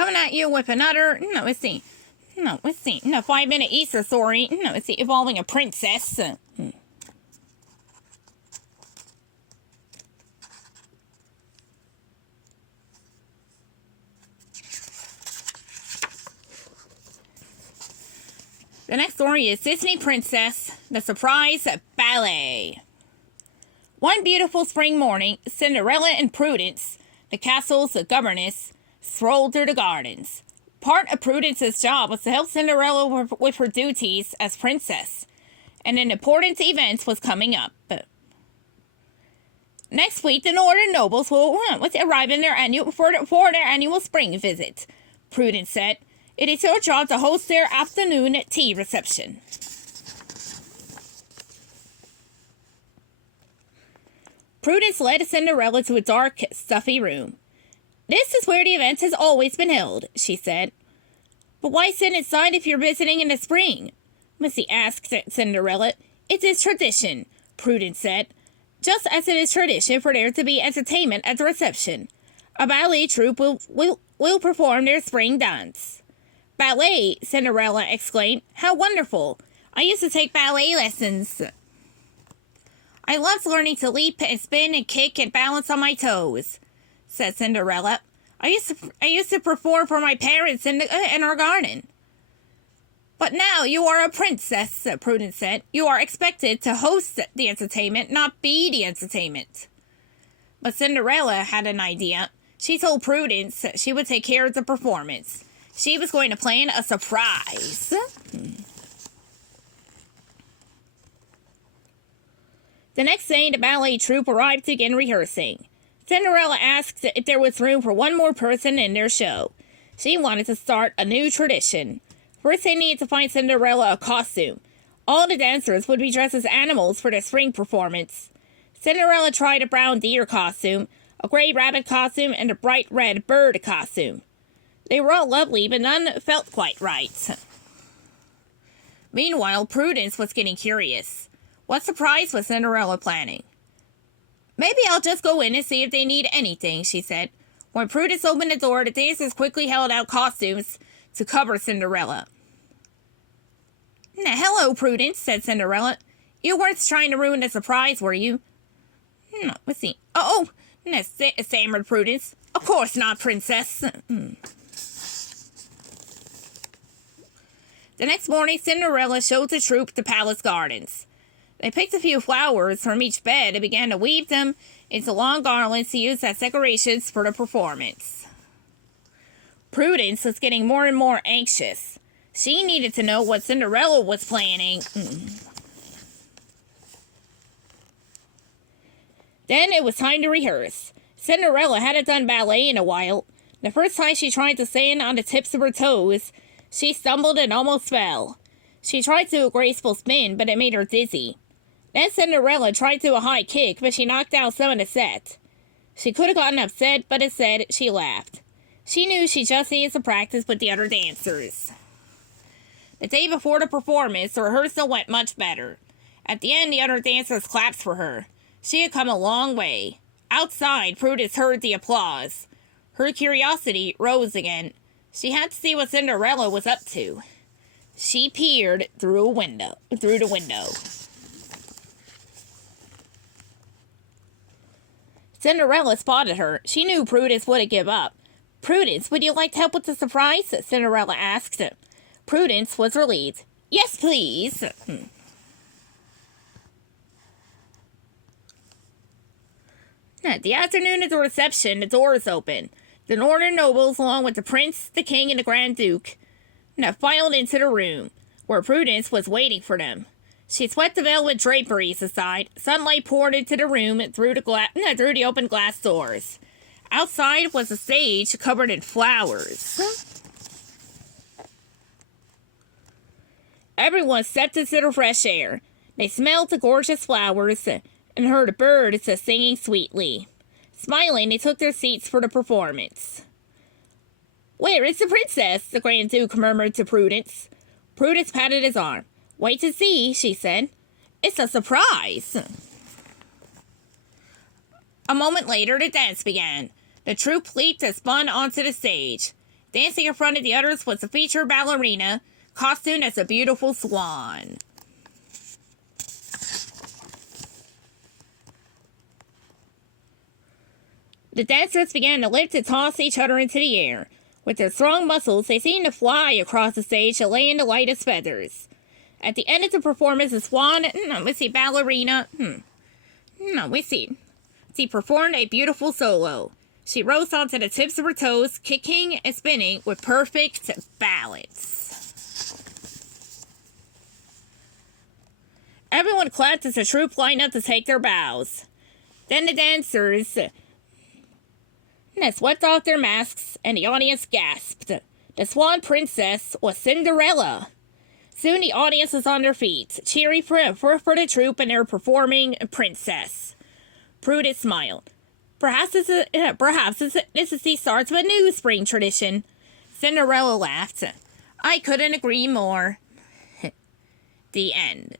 coming at you with another, let's see, 5-minute Easter story, let's see, involving a princess. The next story is Disney Princess, The Surprise Ballet. One beautiful spring morning, Cinderella and Prudence, the castle's governess, strolled through the gardens. Part of Prudence's job was to help Cinderella with her duties as princess, and an important event was coming up. Next week, the northern nobles will arrive in for their annual spring visit, Prudence said. It is your job to host their afternoon tea reception. Prudence led Cinderella to a dark, stuffy room. This is where the event has always been held, she said. But why sit inside if you're visiting in the spring? Missy asked Cinderella. It is tradition, Prudence said. Just as it is tradition for there to be entertainment at the reception. A ballet troupe will perform their spring dance. Ballet, Cinderella exclaimed. How wonderful! I used to take ballet lessons. I loved learning to leap and spin and kick and balance on my toes, said Cinderella. I used to perform for my parents in our garden. But now you are a princess, Prudence said. You are expected to host the entertainment, not be the entertainment. But Cinderella had an idea. She told Prudence she would take care of the performance. She was going to plan a surprise. The next day, the ballet troupe arrived to begin rehearsing. Cinderella asked if there was room for one more person in their show. She wanted to start a new tradition. First, they needed to find Cinderella a costume. All the dancers would be dressed as animals for their spring performance. Cinderella tried a brown deer costume, a gray rabbit costume, and a bright red bird costume. They were all lovely, but none felt quite right. Meanwhile, Prudence was getting curious. What surprise was Cinderella planning? Maybe I'll just go in and see if they need anything, she said. When Prudence opened the door, the dancers quickly held out costumes to cover Cinderella. Hello, Prudence, said Cinderella. You weren't trying to ruin the surprise, were you? Let's see. Stammered Prudence. Of course not, Princess. The next morning, Cinderella showed the troupe the palace gardens. They picked a few flowers from each bed and began to weave them into long garlands to use as decorations for the performance. Prudence was getting more and more anxious. She needed to know what Cinderella was planning. Then it was time to rehearse. Cinderella hadn't done ballet in a while. The first time she tried to stand on the tips of her toes, she stumbled and almost fell. She tried to do a graceful spin, but it made her dizzy. Then Cinderella tried to do a high kick, but she knocked out some of the set. She could have gotten upset, but instead she laughed. She knew she just needed to practice with the other dancers. The day before the performance, the rehearsal went much better. At the end, the other dancers clapped for her. She had come a long way. Outside, Prudence heard the applause. Her curiosity rose again. She had to see what Cinderella was up to. She peered through the window. Cinderella spotted her. She knew Prudence wouldn't give up. Prudence, would you like to help with the surprise? Cinderella asked. Prudence was relieved. Yes, please. At the afternoon of the reception, the doors opened. The northern nobles, along with the prince, the king, and the grand duke, filed into the room, where Prudence was waiting for them. She swept the velvet draperies aside. Sunlight poured into the room through the open glass doors. Outside was a stage covered in flowers. Everyone stepped into the fresh air. They smelled the gorgeous flowers and heard birds singing sweetly. Smiling, they took their seats for the performance. Where is the princess? The Grand Duke murmured to Prudence. Prudence patted his arm. Wait to see, she said. It's a surprise. A moment later, the dance began. The troupe leaped and spun onto the stage. Dancing in front of the others was a featured ballerina, costumed as a beautiful swan. The dancers began to lift and toss each other into the air. With their strong muscles, they seemed to fly across the stage and lay in the lightest feathers. At the end of the performance, the swan, ballerina, she performed a beautiful solo. She rose onto the tips of her toes, kicking and spinning with perfect balance. Everyone clapped as the troupe lined up to take their bows. Then the dancers swept off their masks, and the audience gasped. The swan princess was Cinderella. Soon the audience was on their feet, cheering for the troupe and their performing princess. Prudence smiled. Perhaps this is the start of a new spring tradition. Cinderella laughed. I couldn't agree more. The end.